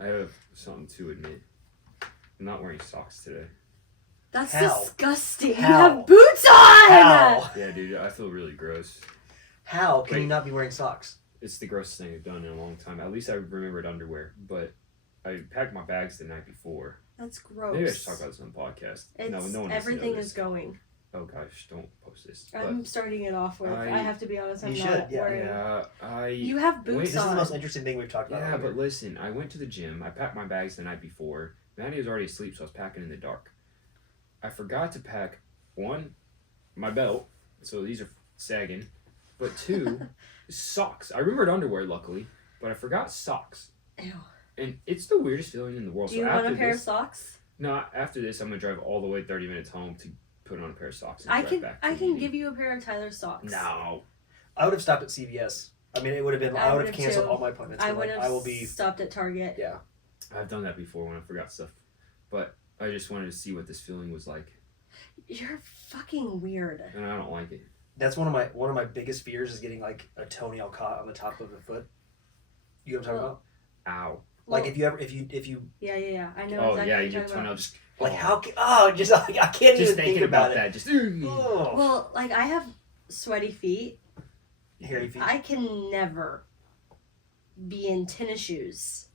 I have something to admit. I'm not wearing socks today. That's How? disgusting. How? You have boots on! How? Yeah, dude, I feel really gross. How can Wait. you not be wearing socks? It's the grossest thing I've done in a long time. At least I remembered underwear, but I packed my bags the night before. That's gross. Maybe I should talk about this on the podcast. No one needs to everything know is this. going. Oh gosh, don't post this. I'm starting it off with. I have to be honest. I'm You not should, yeah. wearing. Yeah, You have boots This is on. the most interesting thing we've talked about. Yeah, earlier. but listen, I went to the gym. I packed my bags the night before. Maddie was already asleep, so I was packing in the dark. I forgot to pack, one, my belt, so these are sagging, but two, socks. I remembered underwear, luckily, but I forgot socks. Ew. And it's the weirdest feeling in the world. Do you want a pair of socks? No, after this, I'm going to drive all the way 30 minutes home to put on a pair of socks and I drive can. back to I the can meeting. give you a pair of Tyler's socks. No. I would have stopped at CVS. I mean, it would have been. I would have canceled too. all my appointments. I but, would like, have I will be. stopped at Target. Yeah. I've done that before when I forgot stuff. But I just wanted to see what this feeling was like. You're fucking weird. And I don't like it. That's one of my biggest fears is getting like a toenail caught on the top of the foot. You know what I'm talking about? Ow. Like Well, if you Yeah. I know Oh, exactly yeah, what your you're talking toenail about. just... like just like I can't Just even thinking think about it. that. Just... Oh. Well, like I have sweaty feet. Hairy feet. I can never be in tennis shoes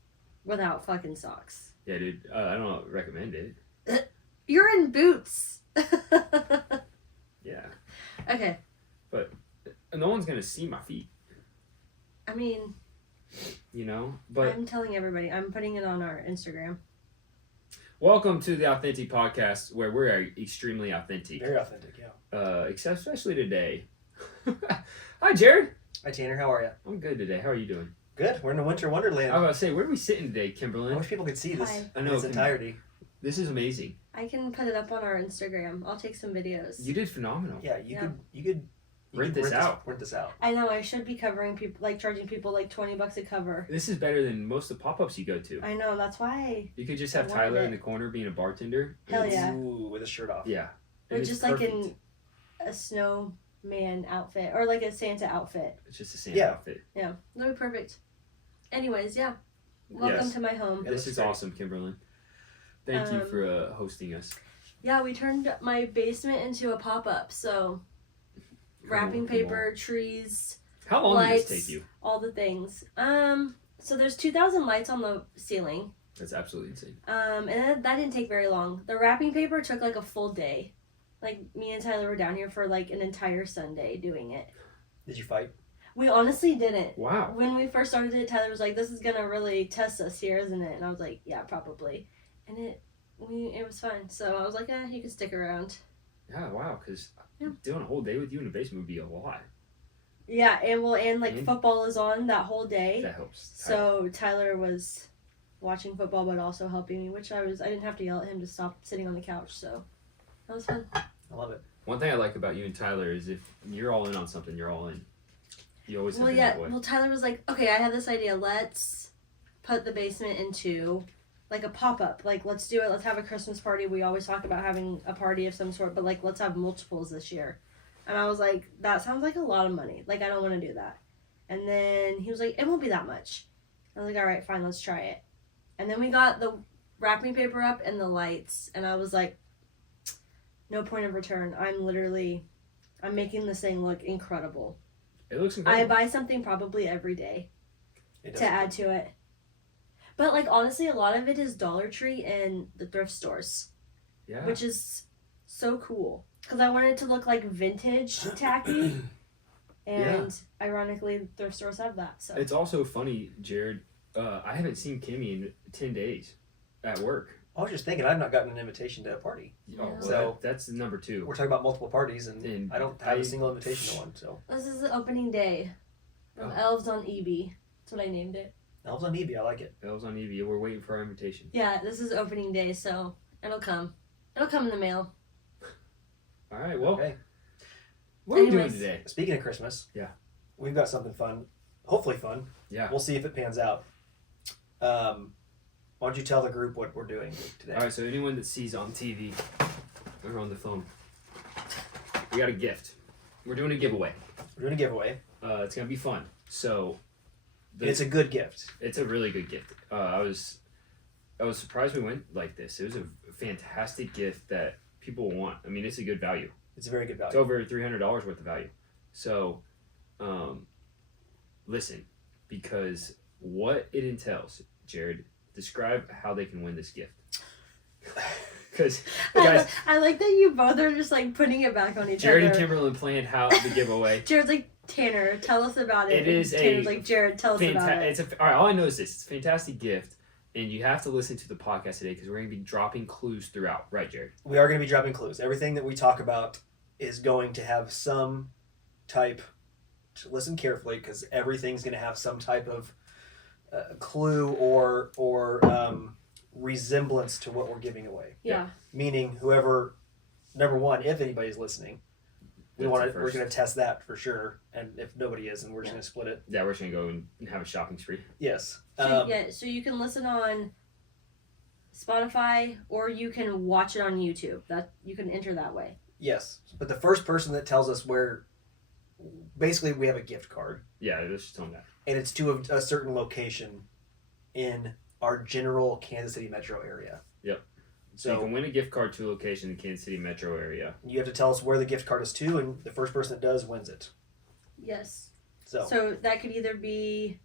without fucking socks. Yeah, dude. I don't recommend it. You're in boots. Yeah. Okay. But no one's going to see my feet, I mean, you know? But I'm telling everybody. I'm putting it on our Instagram. welcome to the Authentic Podcast, where we're extremely authentic. Very authentic, yeah. Except especially today. Hi, Jared. Hi Tanner, how are you? I'm good today. How are you doing? Good. We're in a winter wonderland. I was about to say, where are we sitting today, I Kimberlyn? wish people could see this Hi. I in know, its entirety. This is amazing. I can put it up on our Instagram. I'll take some videos. You did phenomenal. Yeah, you could Rent this out. Rent this out. I know I should be covering people, like charging people like $20 a cover. This is better than most of the pop-ups you go to. I know, that's why. You could just have I wanted Tyler it. in the corner being a bartender. Hell It's- yeah. Ooh, with a shirt off. Yeah. Or And it's just like perfect. in a snowman outfit or like a Santa outfit. It's just a same Yeah. outfit. Yeah, that'd be perfect. Anyways, yeah. Welcome Yes. to my home. Yeah, This that's is great. awesome, Kimberlyn. Thank you Um, for hosting us. Yeah, we turned my basement into a pop-up. So wrapping Come on. paper, trees, How long did lights, this take you? all the things. So there's 2,000 lights on the ceiling. That's absolutely insane. And that didn't take very long. The wrapping paper took like a full day. Like me and Tyler were down here for like an entire Sunday doing it. Did you fight? We honestly didn't. Wow. When we first started it, Tyler was like, "This is gonna really test us here, isn't it?" And I was like, "Yeah, probably." And it was fun. So I was like, "You can stick around." Yeah, wow, because Yeah. doing a whole day with you in the basement would be a lot. Yeah, and like And- football is on that whole day. That helps. So Tyler was watching football, but also helping me, which I didn't have to yell at him to stop sitting on the couch. So that was fun. I love it. One thing I like about you and Tyler is if you're all in on something, you're all in. You always have Well, been yeah. that way. Well, Tyler was like, "Okay, I have this idea. Let's put the basement into like a pop-up. Like, let's do it. Let's have a Christmas party. We always talk about having a party of some sort, but like, let's have multiples this year." And I was like, "That sounds like a lot of money. Like, I don't want to do that." And then he was like, "It won't be that much." I was like, "All right, fine. Let's try it." And then we got the wrapping paper up and the lights, and I was like, "No point of return. I'm making this thing look incredible." It looks I incredible. buy something probably every day It does. to add to it. But like honestly, a lot of it is Dollar Tree and the thrift stores, Yeah. which is so cool because I wanted it to look like vintage tacky, and ironically, thrift stores have that. So It's also funny, Jared. I haven't seen Kimmy in 10 days at work. I was just thinking, I've not gotten an invitation to a party. Oh, well, So- that's number two. We're talking about multiple parties, and And I don't have a single invitation to one. So this is the opening day of Oh. Elves on EB. That's what I named it. Elves on EB, I like it. Elves on Evie. We're waiting for our invitation. Yeah, this is opening day, so it'll come. It'll come in the mail. All right. Well, Okay. what are we doing Anyways. today? Speaking of Christmas, Yeah. we've got something fun. Hopefully fun. Yeah. We'll see if it pans out. Why don't you tell the group what we're doing today? All right. So anyone that sees on TV or on the phone, we got a gift. We're doing a giveaway. We're doing a giveaway. It's gonna be fun. So It's a good gift. it's a really good gift. I was I was surprised we went like this. It was a fantastic gift that people want. I mean, it's a good value. It's a very good value. It's over $300 worth of value. So, listen, because what it entails, Jared, describe how they can win this gift. Because guys, I like that you both are just like putting it back on each Jared other. and Kimberly planned how the giveaway. Jared's like, Tanner, tell us about it. It is Tanner's a like, Jared, tell us about it. All right, all I know is this: it's a fantastic gift, and you have to listen to the podcast today because we're going to be dropping clues throughout. Right, Jared? We are going to be dropping clues. Everything that we talk about is going to have some type. Listen carefully, because everything's going to have some type of clue or resemblance to what we're giving away. Yeah. Meaning, whoever, number one, if anybody's listening, we're going to test that for sure. And if nobody is, then we're just going to split it. Yeah, we're just going to go and have a shopping spree. Yes. So you can listen on Spotify or you can watch it on YouTube. That you can enter that way. Yes, but the first person that tells us where, basically, we have a gift card. Yeah, let's just tell them that. And it's to a certain location in our general Kansas City metro area. Yep. So you can win a gift card to a location in the Kansas City metro area. You have to tell us where the gift card is to, and the first person that does wins it. Yes. So that could either be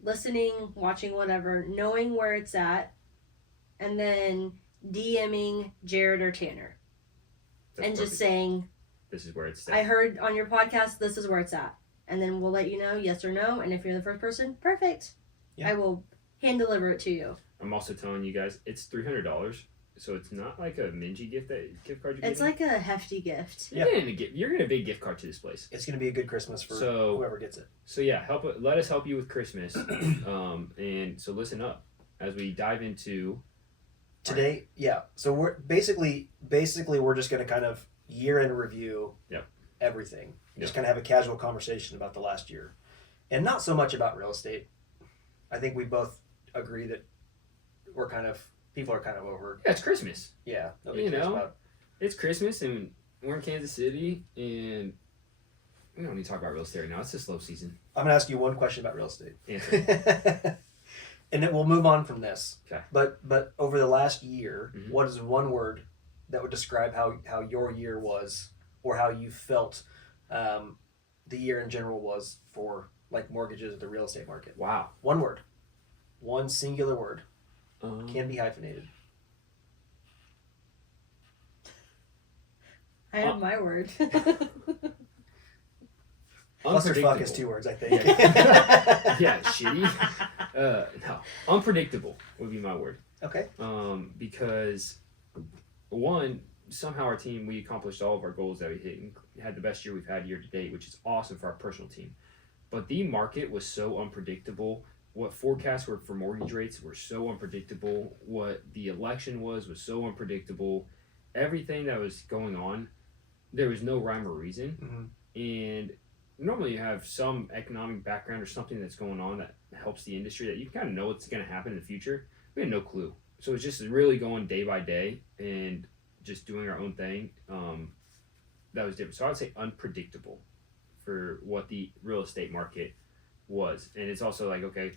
listening, watching, whatever, knowing where it's at, and then DMing Jared or Tanner. That's and perfect. Just saying, this is where it's at. I heard on your podcast, this is where it's at. And then we'll let you know, yes or no. And if you're the first person, perfect. Yeah. I will hand deliver it to you. I'm also telling you guys, it's $300, so it's not like a Minji gift card you're It's getting. like a hefty gift. You're getting a big gift card to this place. it's going to be a good Christmas for whoever gets it. So yeah, let us help you with Christmas. And so listen up as we dive into today. Yeah. So we're basically we're just going to kind of year-end review everything. Just kind of have a casual conversation about the last year. And not so much about real estate. I think we both agree that people are kind of over. Yeah, it's Christmas. Yeah. Nobody cares about. It's Christmas and we're in Kansas City and we don't need to talk about real estate right now. It's a slow season. I'm going to ask you one question about real estate. Answer. And then we'll move on from this. Okay. But over the last year, Mhm. what is one word that would describe how your year was, or how you felt the year in general was for like mortgages or the real estate market? Wow. One word. One singular word. Can be hyphenated. I have my word. Clusterfuck is 2 words, I think. Yeah, shitty. No, unpredictable would be my word. Okay. Because one, somehow our team, we accomplished all of our goals that we hit and had the best year we've had year to date, which is awesome for our personal team. But the market was so unpredictable. What forecasts were for mortgage rates were so unpredictable. What the election was so unpredictable. Everything that was going on, there was no rhyme or reason. Mm-hmm. And normally you have some economic background or something that's going on that helps the industry that you kind of know what's going to happen in the future. We had no clue. So it's just really going day by day and just doing our own thing. That was different. So I would say unpredictable for what the real estate market was. And it's also like, okay,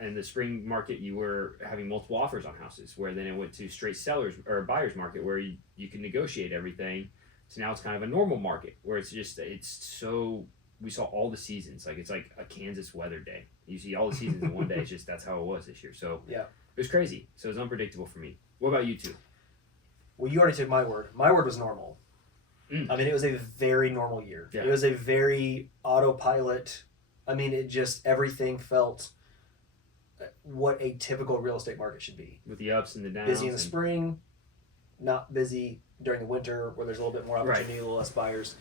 in the spring market, you were having multiple offers on houses, where then it went to straight sellers or buyer's market where you can negotiate everything. So now it's kind of a normal market where we saw all the seasons. Like it's like a Kansas weather day. You see all the seasons in one day. It's just, that's how it was this year. So yeah, it was crazy. So it was unpredictable for me. What about you two? Well, you already took my word. My word was normal. I mean, it was a very normal year. Yeah. It was a very autopilot. I mean, it just, everything felt what a typical real estate market should be. With the ups and the downs. Busy in the spring, not busy during the winter where there's a little bit more opportunity, a little less buyers.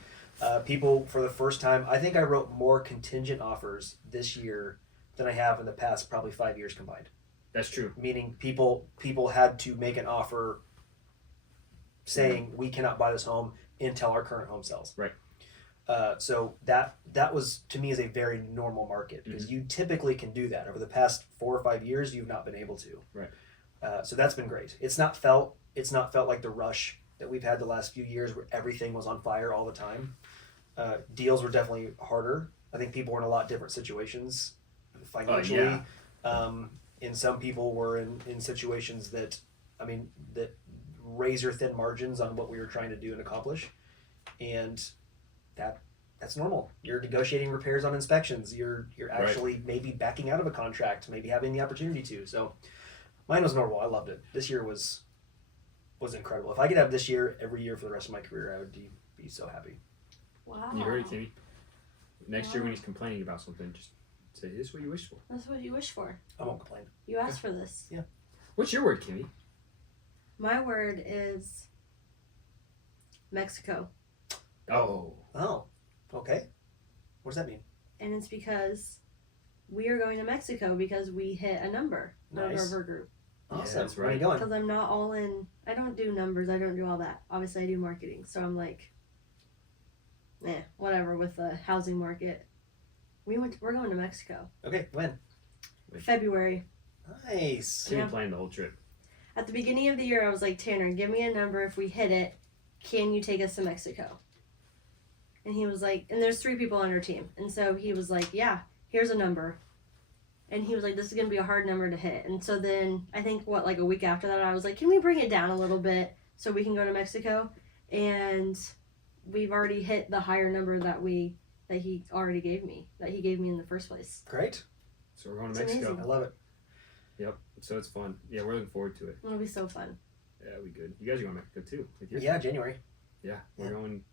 People, for the first time, I think I wrote more contingent offers this year than I have in the past probably 5 years combined. That's true. Meaning people had to make an offer saying we cannot buy this home until our current home sells. Right. So that was, to me, is a very normal market, because you typically can do that. Over the past 4 or 5 years, you've not been able to. Right. So that's been great. It's not felt like the rush that we've had the last few years where everything was on fire all the time. Deals were definitely harder. I think people were in a lot different situations financially. and some people were in situations that, I mean, that razor thin margins on what we were trying to do and accomplish, and that's normal. You're negotiating repairs on inspections. You're actually maybe backing out of a contract, maybe having the opportunity to. So mine was normal. I loved it. This year was incredible. If I could have this year every year for the rest of my career, I would be so happy. Wow. You heard it, Kimmy. Next year when he's complaining about something, just say, "This is what you wish for." That's what you wish for. I won't complain. You asked for this. Yeah. What's your word, Kimmy? My word is Mexico. Oh. Oh, okay. What does that mean? And it's because we are going to Mexico because we hit a number on Nice. our group. Awesome. that's Where are you right. going? Because I'm not all in. I don't do numbers. I don't do all that. Obviously, I do marketing. So I'm like, whatever with the housing market. We're going to Mexico. Okay, when? February. Nice. Kimmy Yeah. planned the whole trip. At the beginning of the year, I was like, Tanner, give me a number. If we hit it, can you take us to Mexico? And he was like, and there's 3 people on our team. And so he was like, yeah, here's a number. And he was like, this is going to be a hard number to hit. And so then I think, like a week after that, I was like, can we bring it down a little bit so we can go to Mexico? And we've already hit the higher number that he already gave me, that he gave me in the first place. Great. So we're going to It's Mexico. amazing. I love it. Yep. So it's fun. Yeah, we're looking forward to it. It'll be so fun. Yeah, we good. You guys are going to Mexico too. With your Yeah, team. January. Yeah, we're Yeah. going.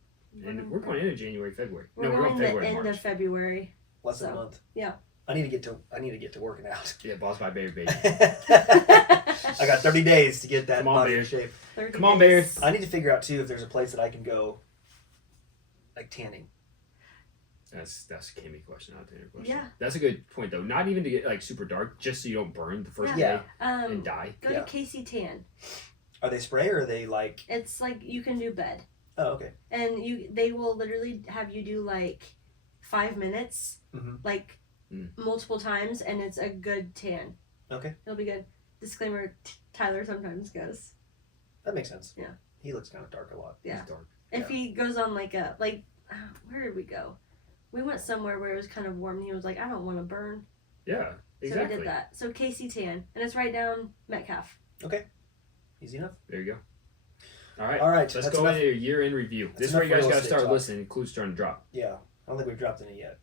And we're going into January, February. We're No, we're going going the February, end March. of February. Less than a So, month. yeah. I need to get to working out. Yeah, boss by Bear, baby. I got 30 days to get that Come on, body in Bear. shape. 30 Come on, days. Bear. I need to figure out too if there's a place that I can go, like tanning. That's a Kimmy question, not a Tanner question. Yeah. That's a good point though. Not even to get like super dark, just so you don't burn the first Yeah. day Um, and die. go Yeah. to KC Tan. Are they spray or are they like? It's like you can do bed, Oh, okay. and they will literally have you do like 5 minutes, Mhm. like multiple times, and it's a good tan. Okay. It'll be good. Disclaimer: Tyler sometimes goes. That makes sense. Yeah. He looks kind of dark a lot. Yeah. It's dark. If he goes on like where did we go? We went somewhere where it was kind of warm, and he was like, I don't want to burn. Yeah, So we exactly. did that. So KC Tan, and it's right down Metcalf. Easy enough. There you go. All right. All right. Let's that's go enough. into your year in review. That's This is where you enough guys real got to estate start talk. listening. Clues starting to drop. Yeah. I don't think we've dropped any yet.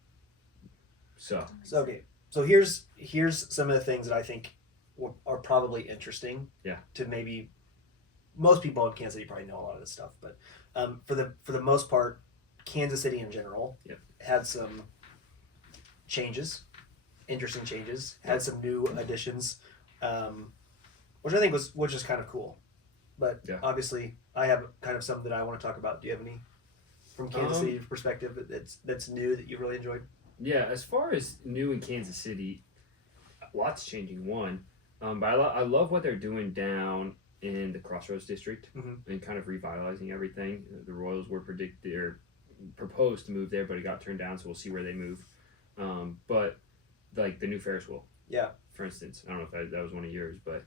So So okay. So here's some of the things that I think are probably interesting. Yeah. To maybe most people in Kansas City probably know a lot of this stuff, but for the most part, Kansas City in general had some changes, interesting changes. Had some new additions, which I think was just kind of cool. But obviously, I have kind of some that I want to talk about. Do you have any from Kansas City perspective that's new that you really enjoyed? yeah, as far as new in Kansas City, lots changing. One, but I love what they're doing down in the Crossroads district and kind of revitalizing everything. The Royals were proposed to move there, but it got turned down, so we'll see where they move. But like the new Ferris wheel, for instance, I don't know if that was one of yours, but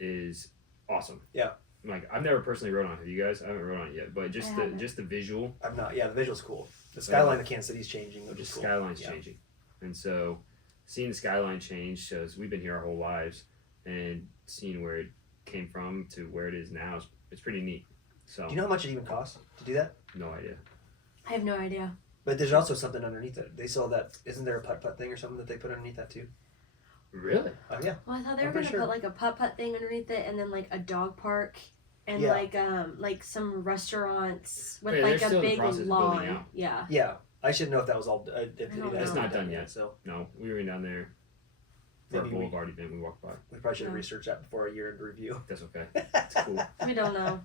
is awesome. Yeah. Like I've never personally rode on it. Have you guys? I haven't rode on it yet, but just the visual. I've not. Yeah, the visual's cool. The skyline of Kansas City is changing, which is Just cool. skyline's changing, and so seeing the skyline change shows we've been here our whole lives, and seeing where it came from to where it is now it's pretty neat. So Do you know how much it even costs to do that? no idea. I have no idea. But there's also something underneath it. They sell that. Isn't there a putt-putt thing or something that they put underneath that too? Really? Oh yeah. Well, I thought they I'm were pretty gonna sure. put like a putt thing underneath it, and then like a dog park, and Yeah. like some restaurants with Yeah, like they're a still in the big process of building lawn. out. Yeah. Yeah. I should know if that was all. If don't that's know. It's not done yet. So No, we were down there for our Maybe we- Boulevard event. We walked by. we probably should have Yeah. researched that before our year-end review. That's okay. It's cool. We don't know.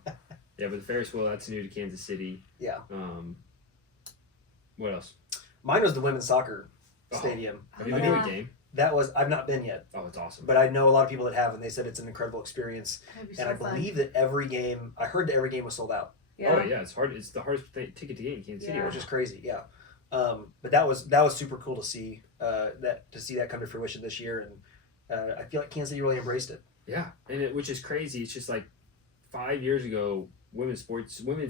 Yeah, but the Ferris wheel, that's new to Kansas City. Yeah. What else? Mine was the women's soccer Oh. stadium. Have you Oh, been to yeah. a game? That was I've not been yet, Oh, it's awesome. but I know a lot of people that have, and they said it's an incredible experience. That'd be And so I fun. believe that every game, I heard that every game was sold out, Yeah. Oh yeah, it's hard. It's the hardest ticket to get in Kansas City. Yeah. which is crazy. Yeah. But that was super cool to see that come to fruition this year, and I feel like Kansas City really embraced it. Yeah, and which is crazy. It's just like 5 years ago, women's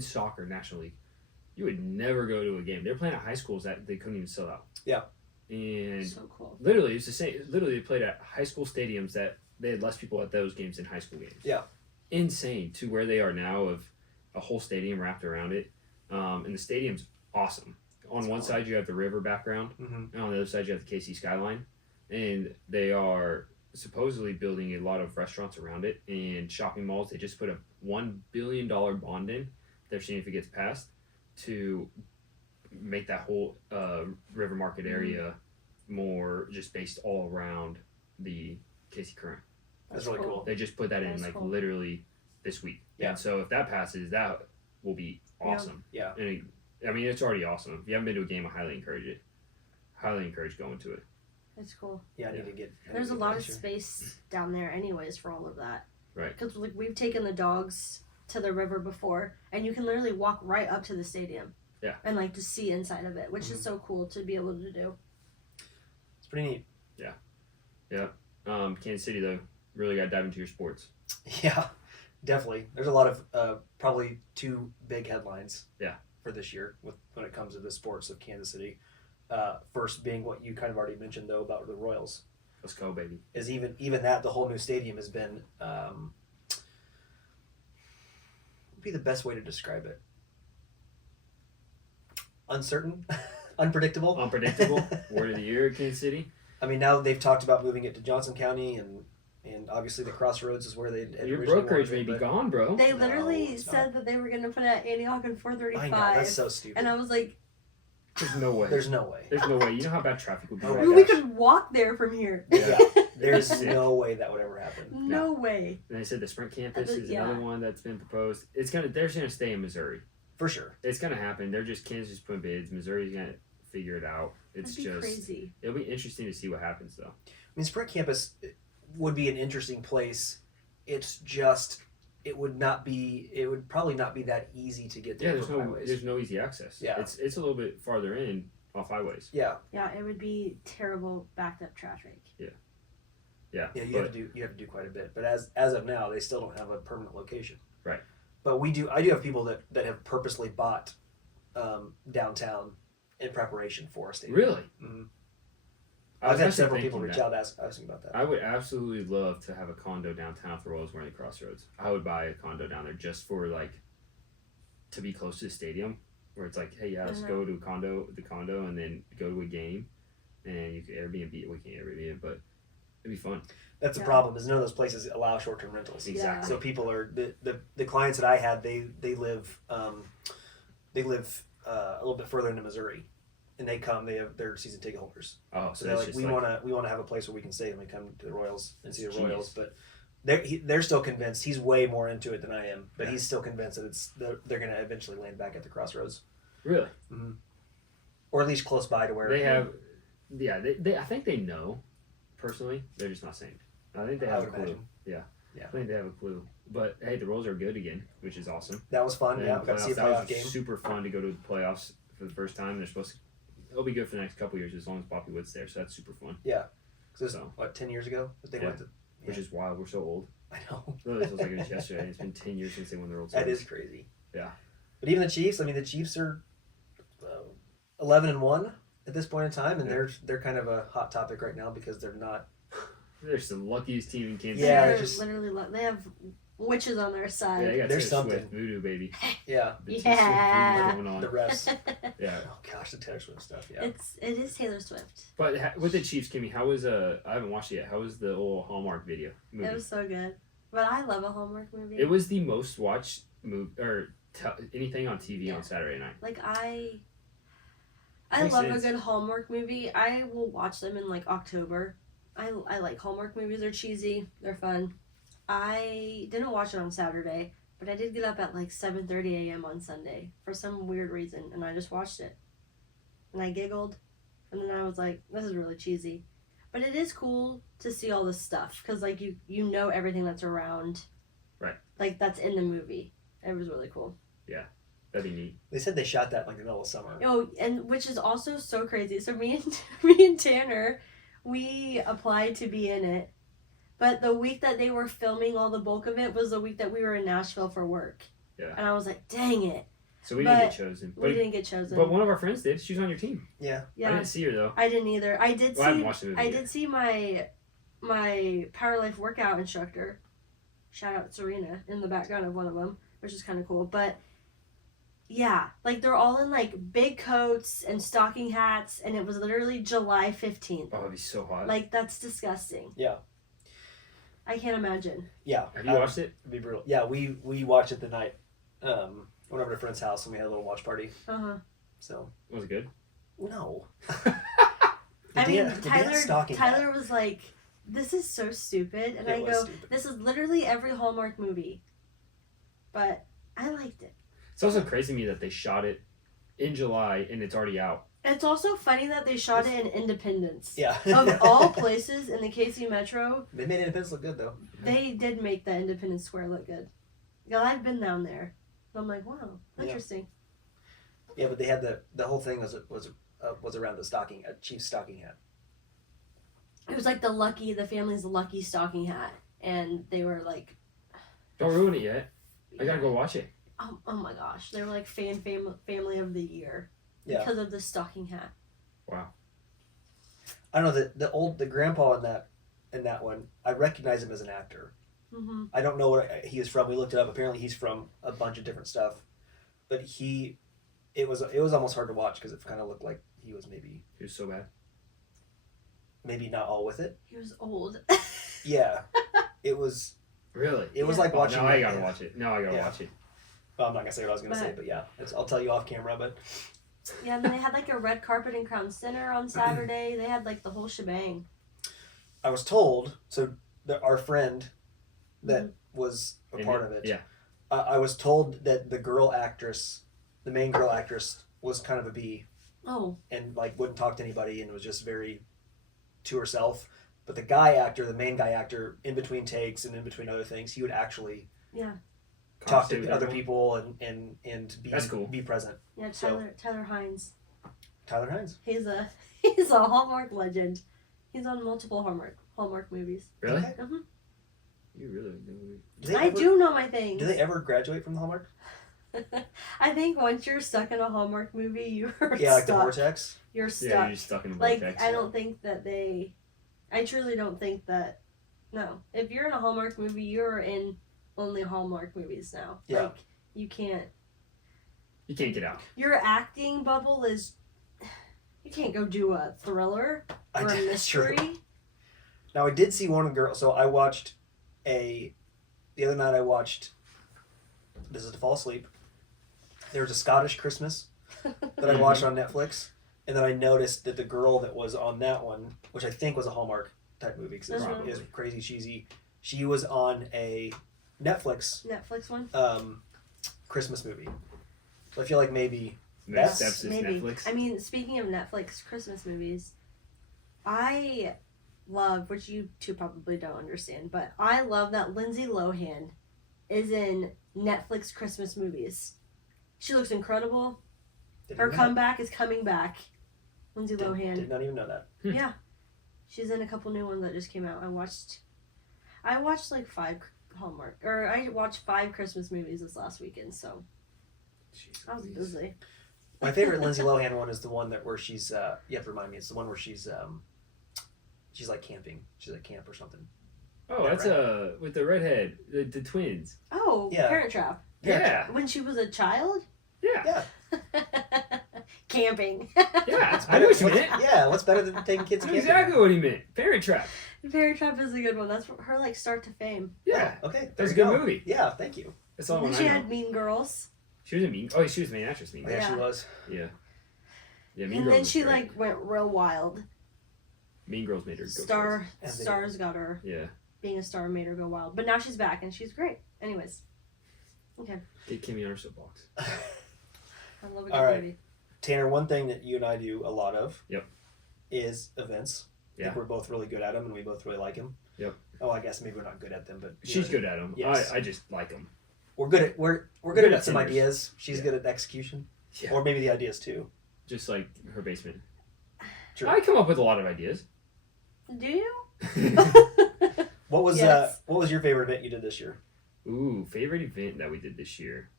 soccer National League, you would never go to a game. They're playing at high schools that they couldn't even sell out. Yeah. and So cool. literally it's the same. Literally, they played at high school stadiums that they had less people at those games than high school games. Yeah. Insane to where they are now of a whole stadium wrapped around it, and the stadium's awesome. On one side you have the river background, and on the other side you have the KC skyline, and they are supposedly building a lot of restaurants around it and shopping malls. They just put a $1 billion bond in. They're seeing if it gets passed to make that whole river market area more just based all around the KC Current. That's really cool. They just put that in That's cool. literally this week. Yeah. And so if that passes, that will be awesome. Yeah. And I mean, it's already awesome. If you haven't been to a game, I highly encourage it. Highly encourage going to it. It's cool. Yeah, I need to get. There's a lot of space down there, anyways, for all of that. Right. Because like we've taken the dogs to the river before, and you can literally walk right up to the stadium. Yeah. And like to see inside of it, which is so cool to be able to do. It's pretty neat. Yeah. Kansas City though, really got to dive into your sports. Yeah, definitely. There's a lot of probably two big headlines. Yeah. For this year, when it comes to the sports of Kansas City. First being what you kind of already mentioned though about the Royals. Let's go, baby. Is even that the whole new stadium has been would be the best way to describe it. Uncertain, unpredictable. Unpredictable. Word of the year, Kansas City. I mean, now they've talked about moving it to Johnson County, and obviously the Crossroads is where they had Your originally brokerage wanted may it, be but- gone, bro. They No, literally it's said not. that they were going to put it at Antioch in I 435. know, that's so stupid. And I was like, There's no way. There's no way. There's no way. You know how bad traffic would be. Oh my right we now? could walk there from here. Yeah. There's Sick. no way that would ever happen. No way. And they said the Sprint campus is Yeah. another one that's been proposed. They're gonna stay in Missouri. For sure. It's gonna happen. Kansas is putting bids. Missouri's gonna figure it out. It's That'd be just crazy. it'll be interesting to see what happens though. I mean, Sprint Campus would be an interesting place. It's just, it would probably not be that easy to get there Yeah, from highways. there's no easy access. Yeah. It's a little bit farther in off highways. Yeah, Yeah, it would be terrible backed up traffic. Yeah. you have to do quite a bit. But as of now, they still don't have a permanent location. Right. But I do have people that have purposely bought downtown in preparation for a stadium. Really? Mhm. I was I've had actually several people thinking reach that. out asking about that. I would absolutely love to have a condo downtown if the Royals were in the Crossroads. I would buy a condo down there just for to be close to the stadium, where it's like, hey, yeah, let's go to the condo, and then go to a game, and you can Airbnb it. We can't Airbnb it, but it'd be fun. That's the Yeah. problem, is none of those places allow short-term rentals. Exactly. So people are the clients that I had, they live a little bit further into Missouri, and they come. They're season ticket holders. Oh, So so they're it's like, just we want to have a place where we can stay, and we come to the Royals and see the Genius. Royals. But they're still convinced. He's way more into it than I am, but Yeah. he's still convinced that they're going to eventually land back at the Crossroads, really. or at least close by to where They have, yeah. They I think they know. Personally, they're just not saying. I think they I have a would clue. imagine. Yeah. Yeah. I think they have a clue. But hey, the Royals are good again, which is awesome. That was fun. And Yeah, we got to see a that playoff was game. super fun to go to the playoffs for the first time. They're supposed to. It'll be good for the next couple years as long as Bobby Wood's there. So that's super fun. Yeah, because So. 10 years ago that they Yeah. went to. Which is wild. We're so old. I know. Literally feels like it was yesterday. It's been 10 years since they won the World That Series. is crazy. Yeah. But even the Chiefs, I mean, the Chiefs are 11-1 at this point in time, and Yeah. they're kind of a hot topic right now because they're not. They're the luckiest team in Kansas Yeah, City. they're They're just- literally they have witches on their Yeah, side. they got There's Taylor something. Swift voodoo, baby. Yeah, The Taylor Swift Yeah. voodoo going on. the refs. Yeah. Oh gosh, the Taylor Swift stuff. Yeah, It is Taylor Swift. But with the Chiefs, Kimmy, how was I haven't watched it yet. How was the old Hallmark video movie? It was so good. But I love a Hallmark movie. It was the most watched movie or anything on TV Yeah. on Saturday night. Like I Makes love sense. a good Hallmark movie. I will watch them in October. I like Hallmark movies. They're cheesy. They're fun. I didn't watch it on Saturday, but I did get up at 7:30 a.m. on Sunday for some weird reason, and I just watched it. And I giggled, and then I was like, "This is really cheesy," but it is cool to see all this stuff because you know everything that's around, Right? That's in the movie. It was really cool. That'd be neat. they said they shot that in the middle of summer. Oh, and which is also so crazy. So me and Tanner, we applied to be in it, but the week that they were filming all the bulk of it was the week that we were in Nashville for work. Yeah. And I was like, dang it. So we didn't get chosen. We didn't get chosen. But one of our friends did. She was on your team. Yeah. Yeah. I didn't see her though. I didn't either. I did haven't watched the movie I yet. did see my Power Life workout instructor. Shout out Serena in the background of one of them, which is kind of cool. But yeah, like they're all in like big coats and stocking hats, and it was literally July 15th. Oh, it'd be so hot. Like that's disgusting. Yeah. I can't imagine. Yeah. Have you watched it? It'd be brutal. Yeah, we watched it the night. Went over to a friend's house and we had a little watch party. So. Was it good? No. I mean, Tyler Tyler was like, "This is so stupid," and I go, stupid. "This is literally every Hallmark movie," but I liked it. It's also crazy to me that they shot it in July and it's already out. It's also funny that they shot it in Independence. Yeah. Of all places in the KC Metro, They made Independence look good though. they did make the Independence Square look good. Yeah, I've been down there. I'm like, wow, interesting. Yeah, but they had the whole thing was around the stocking, a chief's stocking hat. It was like the family's lucky stocking hat, and they were like, Don't ruin it yet. I gotta go watch it. oh my gosh, they were like family of the year because of the stocking hat. I don't know the grandpa in that one. I recognize him as an actor. Mm-hmm. I don't know what he is from. We looked it up. Apparently, he's from a bunch of different stuff. But it was almost hard to watch because it kind of looked like he was He was so bad. maybe not all with it. He was old. Yeah, it was. Really? It was like watching. Now I gotta watch it. Yeah. Watch it. Well, I'm not gonna say what I was gonna say, but yeah, I'll tell you off camera. But Yeah, and then they had like a red carpet in Crown Center on Saturday. They had like the whole shebang. I was told our friend that was a part of it. Yeah. I was told that the main girl actress, was kind of a bee. Oh. And like wouldn't talk to anybody and was just very to herself. But the main guy actor, in between takes and in between other things, he would actually talk to other people and be That's cool. Be present. Yeah, Tyler Hines. Tyler Hines. He's a Hallmark legend. He's on multiple Hallmark movies. Really? Okay. Mm-hmm. You really know. I do know my things. Do they ever graduate from the Hallmark? I think once you're stuck in a Hallmark movie, you're like stuck. the vortex. You're stuck. Yeah, you're stuck in the like vortex. I don't think that I truly don't think that. No, if you're in a Hallmark movie, you're in only Hallmark movies now. Yeah. Like you can't get out. Your acting bubble is. You can't go do a thriller or a mystery. True. Now I did see one girl. So I watched the other night. I watched This Is to Fall Asleep. There was a Scottish Christmas that I watched on Netflix, and then I noticed that the girl that was on that one, which I think was a Hallmark type movie because it was crazy cheesy, she was on a Netflix one. Christmas movie. So I feel like maybe Next steps is maybe. Netflix. I mean, speaking of Netflix Christmas movies, I love, which you two probably don't understand, but I love that Lindsay Lohan is in Netflix Christmas movies. She looks incredible. Her comeback is coming back. Lindsay Lohan. Did not even know that. Yeah. She's in a couple new ones that just came out. I watched like 5 I watched 5 Christmas movies this last weekend, so I was busy. My favorite Lindsay Lohan one is the one where she's you have to remind me, it's the one where she's like camping. She's at camp or something. Oh, that's with the redhead, the twins. Oh, Yeah. Parent Trap. Yeah. When she was a child? Yeah. Camping. Yeah, I know what you meant. Yeah, what's better than taking kids I know camping? exactly what he meant. Parent Trap. Parent Trap is a good one. That's her like start to fame. Yeah. Oh, okay. That was a there good you go. movie. Yeah, thank you. That's all And I she know. had Mean Girls. She was a mean. Oh, she was the main actress. Mean. Oh, yeah, Yeah. she was. Yeah. Yeah. Mean And Girls then was she great. like went real wild. Mean Girls made her go Stars got her. crazy. Yeah. Being a star made her go wild. But now she's back and she's great. Anyways. Okay. Get Kimmy on her soapbox. I love a good All right. movie. Tanner, one thing that you and I do a lot of is events. I Yeah. think we're both really good at them and we both really like them. Yep. Oh, I guess maybe we're not good at them, but She's good at them. Yes. I just like them. We're good at we're good Good at at some dinners. ideas. She's Yeah. good at execution, Yeah. or maybe the ideas too. Just like her basement. True. I come up with a lot of ideas. Do you? What was Yes. what was your favorite event you did this year? Ooh, favorite event that we did this year.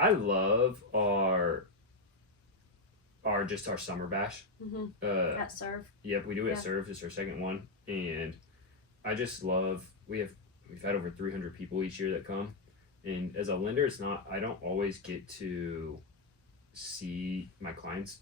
I love our summer bash. At Serve. Yep, we do it Yeah. at Serve. It's our second one, and I just love. We've had over 300 people each year that come, and as a lender, I don't always get to see my clients.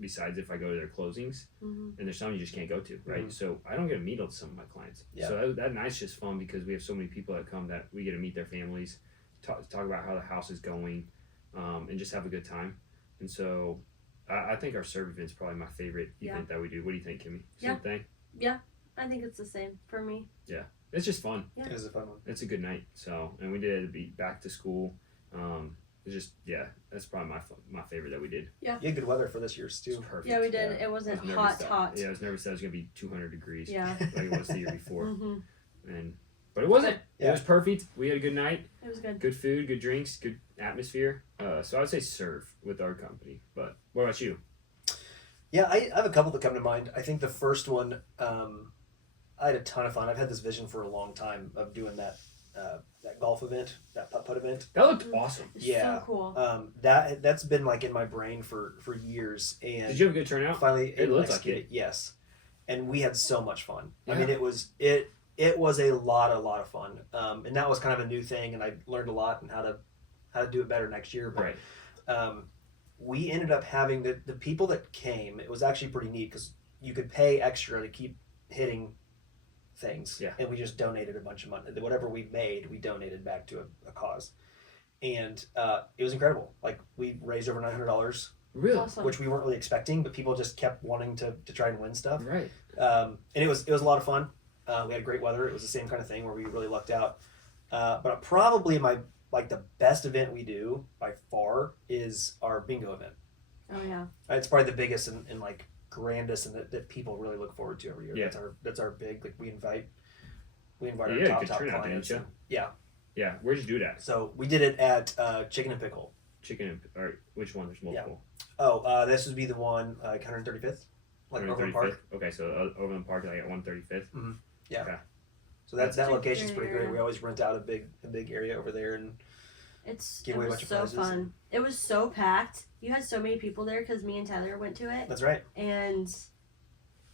Besides if I go to their closings, and there's some you just can't go to, right? So I don't get to meet some of my clients. Yeah. So that night's just fun because we have so many people that come that we get to meet their families, talk about how the house is going, and just have a good time. And so I think our Serve event's probably my favorite event that we do. What do you think, Kimmy? Same thing? Yeah, I think it's the same for me. Yeah. It's just fun. Yeah. It was a fun one. It's a good night. So, and we did it to be back to school. It's just, that's probably my favorite that we did. You had good weather for this year's It's too. perfect. Yeah, we did. I It wasn't was nervous hot. Yeah, I was nervous that it was going to be 200 degrees. Yeah. Like it was the year before. Mm-hmm. But it wasn't. Yeah. It was perfect. We had a good night. It was good. Good food, good drinks, good atmosphere. So I would say Serve with our company. But what about you? Yeah, I have a couple that come to mind. I think the first one, I had a ton of fun. I've had this vision for a long time of doing that golf event, that putt-putt event. That looked awesome. It's Yeah. so cool. That's been like in my brain for years. And Did you have a good turnout? finally It looked like executed. Yes, and we had so much fun. Yeah. I mean, it was a lot of fun. And that was kind of a new thing, and I learned a lot and how to do it better next year. But Right. we ended up having the people that came. It was actually pretty neat because you could pay extra to keep hitting things. Yeah. And we just donated a bunch of money. Whatever we made, we donated back to a cause. And it was incredible. Like, we raised over $900, Really? Awesome. which we weren't really expecting, but people just kept wanting to try and win stuff. Right. And it was a lot of fun. We had great weather. It was the same kind of thing where we really lucked out. But probably the best event we do by far is our bingo event. Oh yeah. It's probably the biggest and like grandest, and that people really look forward to every year. Yeah. That's our big, like, we invite Yeah, our good top turnout, clients. didn't Yeah. Yeah. Where'd you do that? So we did it at Chicken and Pickle. Chicken and, or which one? There's multiple. Oh, this would be the one, 135th, like Overland Park. Okay, so Overland Park, like at 135th. Yeah. Okay. So that location's Great pretty great. area. We always rent out a big area over there, and It Give away a was bunch of so prizes fun. and- It was so packed. You had so many people there because me and Tyler went to it, that's right. and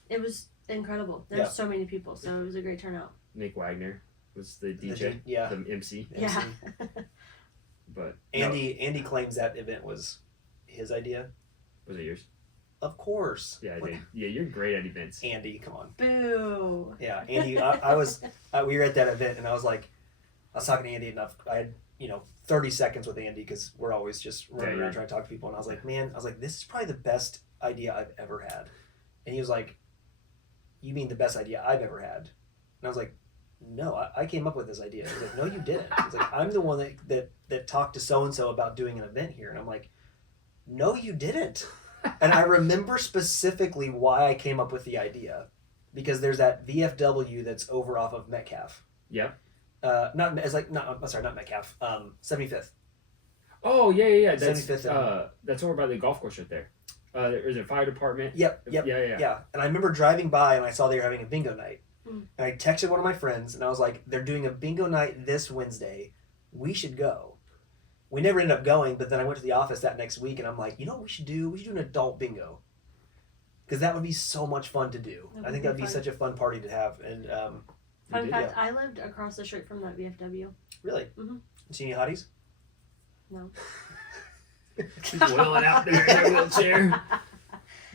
it was incredible. There Yeah. were so many people, so it was a great turnout. Nick Wagner was the DJ, Yeah. the MC. Yeah. But no, Andy claims that event was his idea. was it yours? Of course. Yeah, I What- did. Yeah, you're great at events. Andy, come on. Boo. Yeah, Andy. I was. We were at that event, and I was talking to Andy enough. I had 30 seconds with Andy because we're always just running Yeah, around yeah. trying to talk to people, and I was like, man, this is probably the best idea I've ever had. And he was like, you mean the best idea I've ever had? And I was like, no, I came up with this idea. He's like, no, you didn't. He's like, I'm the one that talked to so and so about doing an event here, and I'm like, no, you didn't. And I remember specifically why I came up with the idea, because there's that VFW that's over off of Metcalf. Yep. Not Metcalf. 75th. Oh yeah. That's 75th that's over by the golf course right there. There's a fire department. Yep. Yeah. And I remember driving by and I saw they were having a bingo night. Mm. And I texted one of my friends and I was like, they're doing a bingo night this Wednesday. We should go. We never ended up going, but then I went to the office that next week and I'm like, you know what we should do? We should do an adult bingo. Because that would be so much fun to do. That I would think be that would be fun. such a fun party to have. And Fun did, fact: I lived across the street from that VFW. really, Mhm. you see any hotties? No. She's wailing out there in her wheelchair.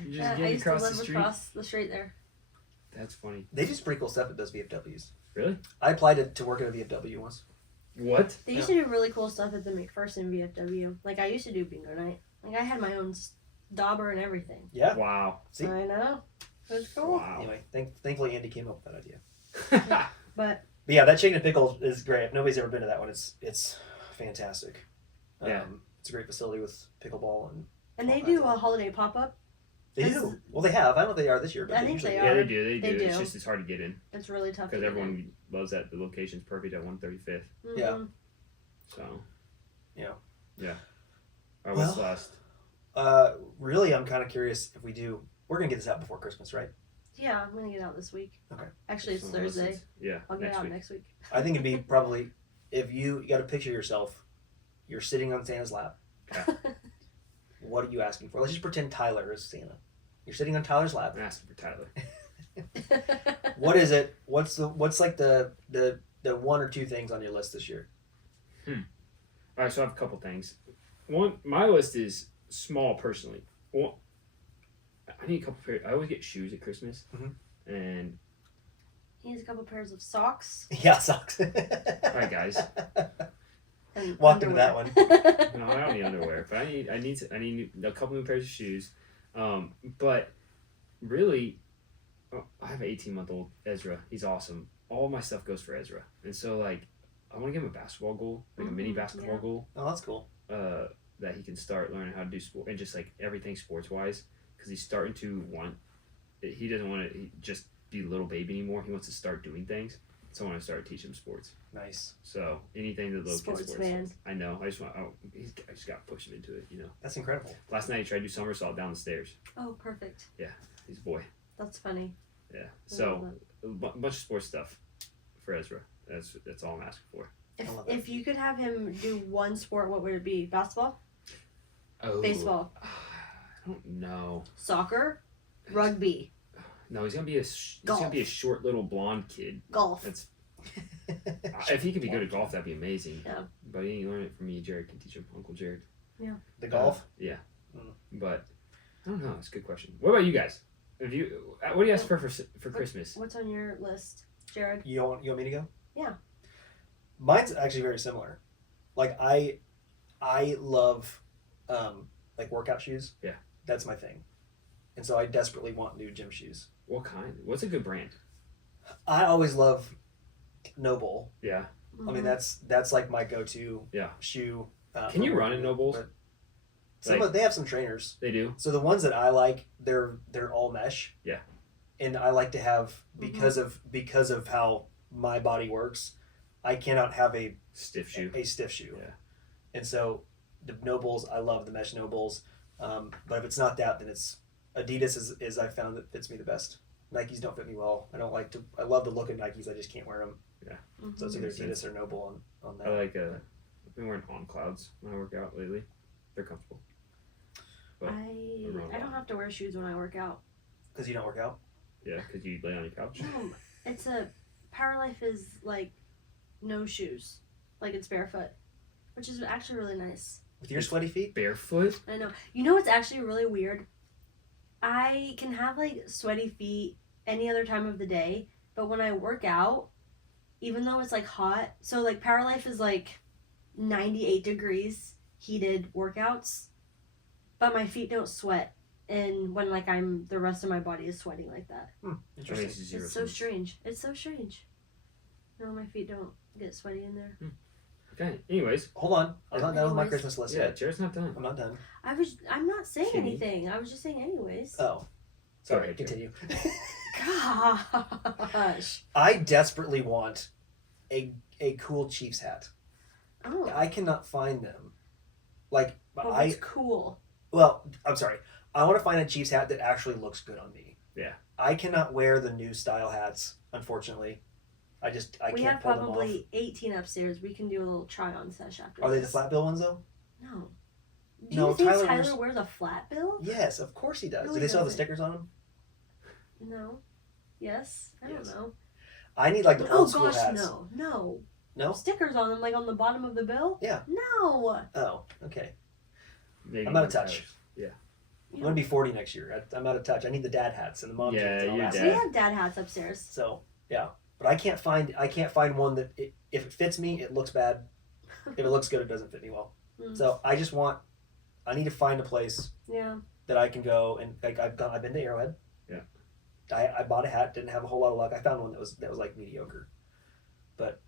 You just I get used to across the live street. across the street there. That's funny. They do some pretty cool stuff at those VFWs. Really? I applied to work at a VFW once. What? They used to do really cool stuff at the McPherson VFW. Like, I used to do bingo night. Like, I had my own dauber and everything. Yeah. Wow. See? I know. It was cool. Wow. Anyway, thankfully Andy came up with that idea. But But yeah, that chicken and pickle is great. If nobody's ever been to that one, it's fantastic. Yeah. It's a great facility with pickleball and they all do kinds a of- holiday pop up. they This do. is- Well, they have. I don't know if they are this year, but I they think usually they do. Yeah, are. they do. They do. They It's do. just it's hard to get in It's really tough. because to get in. everyone loves that the location's perfect at 135th. Mhm. Yeah. So. Yeah. Yeah. All right, what's Well- last? Really, I'm kind of curious if we do. We're gonna get this out before Christmas, right? Yeah, I'm gonna get out this week. Okay. Actually, it's Someone Thursday. listens. Yeah. I'll get next out week. next week. I think it'd be probably if you got to picture yourself You're sitting on Santa's lap. Okay. What are you asking for? Let's just pretend Tyler is Santa. You're sitting on Tyler's lap. I'm asking for Tyler. What is it? What's like the one or two things on your list this year? All right, so I have a couple things. One, my list is small personally. One, I need a couple pairs. I always get shoes at Christmas, and He needs a couple pairs of socks. Yeah, socks. all right, guys. And Walked into that underwear. one. No, I don't need underwear, but I need a couple new pairs of shoes. But really, I have an 18-month-old Ezra. He's awesome. All my stuff goes for Ezra, and so like I want to give him a basketball goal, like a mini basketball goal. Oh, that's cool. That he can start learning how to do sport and just like everything sports wise, because he's starting to want. He doesn't want to just be a little baby anymore. He wants to start doing things. So I want to start teaching him sports. Nice. So anything that little Sports kid sports. fan. I know. I just want. I just got to push him into it. You know. That's incredible. Last night he tried to do somersault down the stairs. Oh, perfect. He's a boy. That's funny. Yeah. I So love a bunch of sports stuff for Ezra. That's all I'm asking for. that. I love If you could have him do one sport, what would it be? Basketball? Oh. Baseball? I don't know. Soccer? Rugby? No, he's gonna be a short little blonde kid. Golf? That's if he could be good at golf, that'd be amazing. Yeah. But he ain't learn it from me. Jared can teach him. Uncle Jared. The golf? Yeah. Mm. But I don't know. It's a good question. What about you guys? What do you ask for Christmas? What's on your list, Jared? You want me to go? Yeah. Mine's actually very similar. Like I love like workout shoes. Yeah. That's my thing. And so I desperately want new gym shoes. What kind? What's a good brand? I always love Noble. Yeah. I mean that's like my go-to shoe. Can you run in Nobles? They have some trainers. They do. So the ones that I like, they're all mesh. Yeah. And I like to have because of how my body works, I cannot have a Stiff shoe. A stiff shoe. Yeah. And so the Nobles, I love the mesh Nobles. But if it's not that, then it's Adidas is I found that fits me the best. Nikes don't fit me well. I love the look of Nikes. I just can't wear them. Yeah. So it's either Makes Adidas sense. or Noble on that. I like I've been wearing On Clouds when I work out lately. They're comfortable. But I don't have to wear shoes when I work out. Because you don't work out? yeah, because you lay on your couch. No, it's Power Life is like no shoes. Like it's barefoot. Which is actually really nice. With your sweaty feet? Barefoot? I know. You know what's actually really weird? I can have like sweaty feet any other time of the day, but when I work out, even though it's like hot, so like Power Life is like 98 degrees heated workouts, but my feet don't sweat. And when like the rest of my body is sweating like that. Interesting. It's so strange. It's so strange. No, my feet don't get sweaty in there. Okay. Anyways. Hold on. I'm not done with my Anyways. Christmas list Yeah, yet. Jared's not done. I'm not done. I'm not saying Kidding. anything. I was just saying anyways. Oh. Sorry, Sorry, continue. Gosh. I desperately want a cool Chiefs hat. Oh. I cannot find them. Like Oh, it's cool. I'm sorry. I want to find a Chiefs hat that actually looks good on me. Yeah. I cannot wear the new style hats, unfortunately. I We can't have pull them off. probably 18 upstairs. We can do a little try on sesh after Are they the this. flat bill ones though? No. Do No, you think Tyler Tyler wears- wears a flat bill? Yes, of course he does. No, Do he they still have the doesn't. stickers on them? No. Yes? I Yes. don't know. I need like the Oh old school gosh, hats. no. No? Stickers on them, like on the bottom of the bill? Yeah. No. Oh, okay. Maybe I'm out of one touch. size. Yeah. I'm gonna be 40 next year. I'm out of touch. I need the dad hats and the mom Yeah, jeans and all your that. dad. We have dad hats upstairs. So yeah, but I can't find one that if it fits me, it looks bad. If it looks good, it doesn't fit me well. Mm. So I need to find a place Yeah. that I can go and like I've been to Arrowhead. Yeah. I bought a hat, didn't have a whole lot of luck. I found one that was like mediocre, but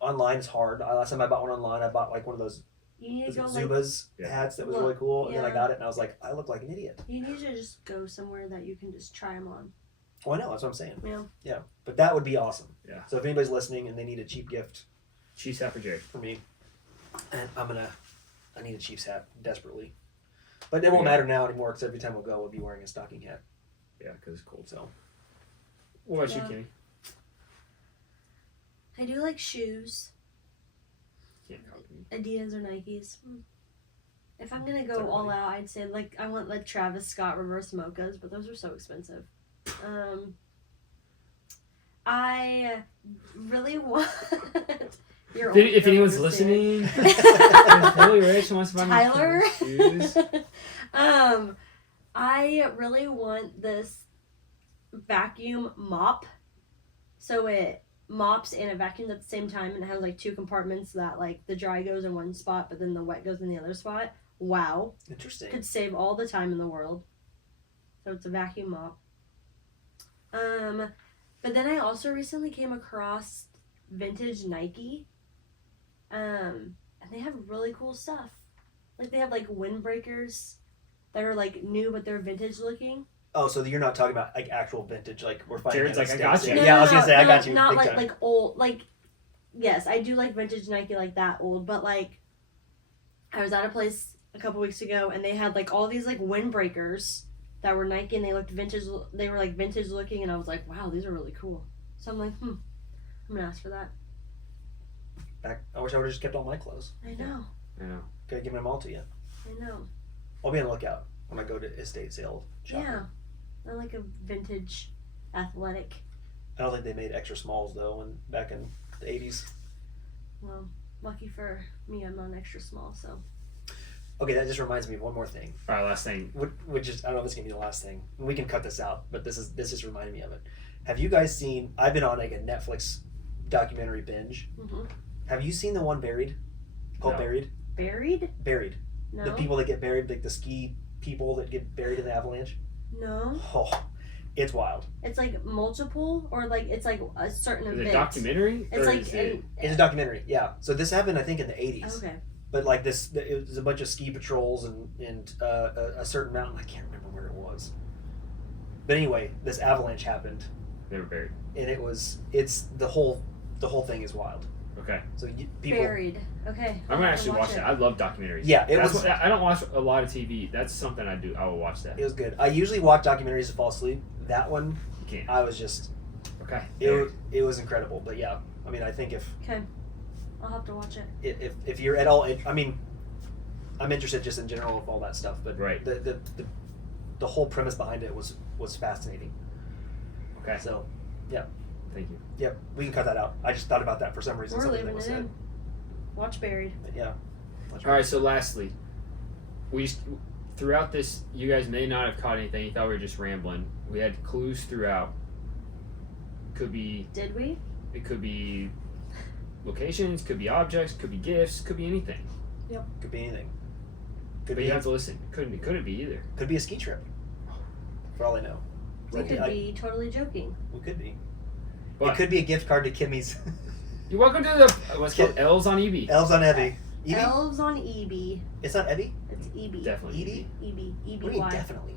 online is hard. Last time I bought one online, I bought like one of those You need to go like Zuba's Yeah. hats that was Look, really cool, and then I yeah. got it and I was like, I look like an idiot. you need to just go somewhere that you can just try them on. Oh, I know, that's what I'm saying. Yeah. Yeah, but that would be awesome. Yeah. So if anybody's listening and they need a cheap gift Chiefs hat for Jared. for me, and I need a Chiefs hat desperately. But it won't Yeah. matter now anymore because every time we'll go, we'll be wearing a stocking hat. Yeah, because it's cold. So What about Yeah. you, Kenny? I do like shoes. Can't copy me. Adidas or Nikes. If I'm gonna go Everybody. all out, I'd say like I want like Travis Scott reverse mochas, but those are so expensive. I really want. If anyone's listening, if really rich and wants to buy me Tyler. shoes. I really want this vacuum mop. So it mops and it vacuums at the same time, and it has like 2 compartments that like the dry goes in one spot, but then the wet goes in the other spot. Wow. Interesting. Could save all the time in the world. So it's a vacuum mop. But then I also recently came across vintage Nike. And they have really cool stuff. Like they have like windbreakers that are like new but they're vintage looking. Oh, so you're not talking about like actual vintage, like we're finding. Jared's in like, the I got States. you. Yeah, I was gonna say, I got you. Not big like time. like old like. Yes, I do like vintage Nike like that old, but like I was at a place a couple weeks ago and they had like all these like windbreakers that were Nike and they looked vintage. They were like vintage looking, and I was like, wow, these are really cool. So I'm like, I'm gonna ask for that. I wish I would have just kept all my clothes. I know. Could have given them all to you. I know. I'll be on the lookout when I go to estate sale shopping. Yeah, I like a vintage athletic. I don't think they made extra smalls though back in the 80s. Well, lucky for me, I'm not extra small, so. Okay, that just reminds me of one more thing. All right, last thing. Which is, I don't know if it's gonna be the last thing. We can cut this out, but this just reminded me of it. Have you guys seen? I've been on like a Netflix documentary binge. Mm-hmm. Have you seen the one Buried? Called No. Buried. Buried? Buried. No. The people that get buried, like the ski people that get buried in the avalanche. No. Oh, it's wild. It's like multiple, or like it's like a certain Is event. it a documentary? It's or like is it, It's a documentary. Yeah. So this happened, I think, in the 80s. Okay. But like this, it was a bunch of ski patrols and a certain mountain. I can't remember where it was. But anyway, this avalanche happened, they were buried. and it's the whole thing is wild. Okay. So people. Buried. Okay. I'm gonna actually watch that. I love documentaries. Yeah, I don't watch a lot of TV. That's something I do. I will watch that. It was good. I usually watch documentaries to fall asleep. That one, You can't. I was just. Okay. It was incredible. But yeah, I mean, I think Okay. I'll have to watch it. if you're at all, I mean, I'm interested just in general of all that stuff. But Right. the whole premise behind it was fascinating. Okay. So, Thank you. yep, we can cut that out. I just thought about that for some reason. We're Something leaving that was it said. in. Watch Buried. But yeah. All right. So lastly, throughout this, you guys may not have caught anything. You thought we were just rambling. We had clues throughout. Could be. Did we? It could be locations. Could be objects. Could be gifts. Could be anything. Could be anything. But Could be you have to listen. Couldn't be either. could be a ski trip. For all I know. We could be totally joking. We could be. But It could be a gift card to Kimmy's you're welcome to the what's called Elves on EB. Elves on Ebby. Ebby? Elves on EB. It's not Ebby? It's EB. Definitely EB? EB. EB. What do you mean EBY. definitely?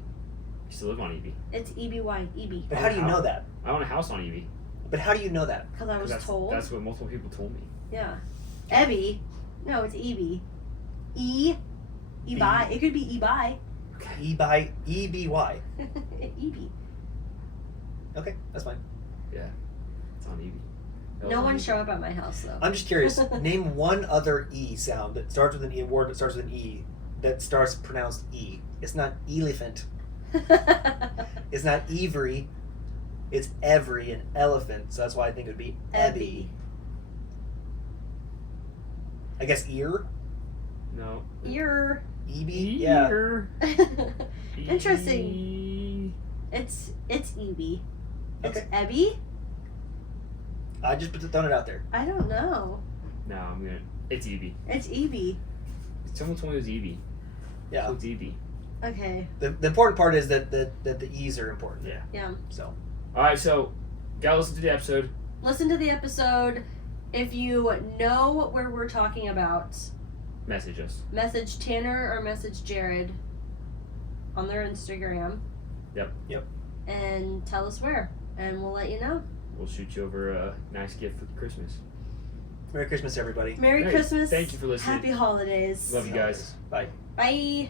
Used to live on EB. It's EBY. EB. But how do you know that? I own a house on EB. But how do you know that? Because I was told. That's what multiple people told me. Yeah. Ebby. No, it's EB. Ebi. It could be Ebi. Okay. EBY. EB. Okay, that's fine. It's on EB. Elves No on one EB. show up at my house though. I'm just curious. Name one other E sound that starts with an E, word that starts with an E, that starts pronounced E. It's not elephant. It's not Every. It's every and elephant. So that's why I think it would be Ebby. I guess ear. No. Ear. EB. Yeah. Ear. Interesting. E- It's EB. It's Okay. Ebby? I just thrown it out there. I don't know. No, I'm gonna. It's EB. It's EB. Someone told me it was EB. Yeah. So it's EB. Okay. The important part is that the E's are important. Yeah. Yeah. So. All right. So, gotta listen to the episode. Listen to the episode. If you know what we're talking about, Message us. message Tanner or message Jared on their Instagram. Yep. And tell us where, and we'll let you know. We'll shoot you over a nice gift for Christmas. Merry Christmas, everybody. Merry Hey, Christmas. thank you for listening. Happy holidays. Love you guys. Bye. Bye.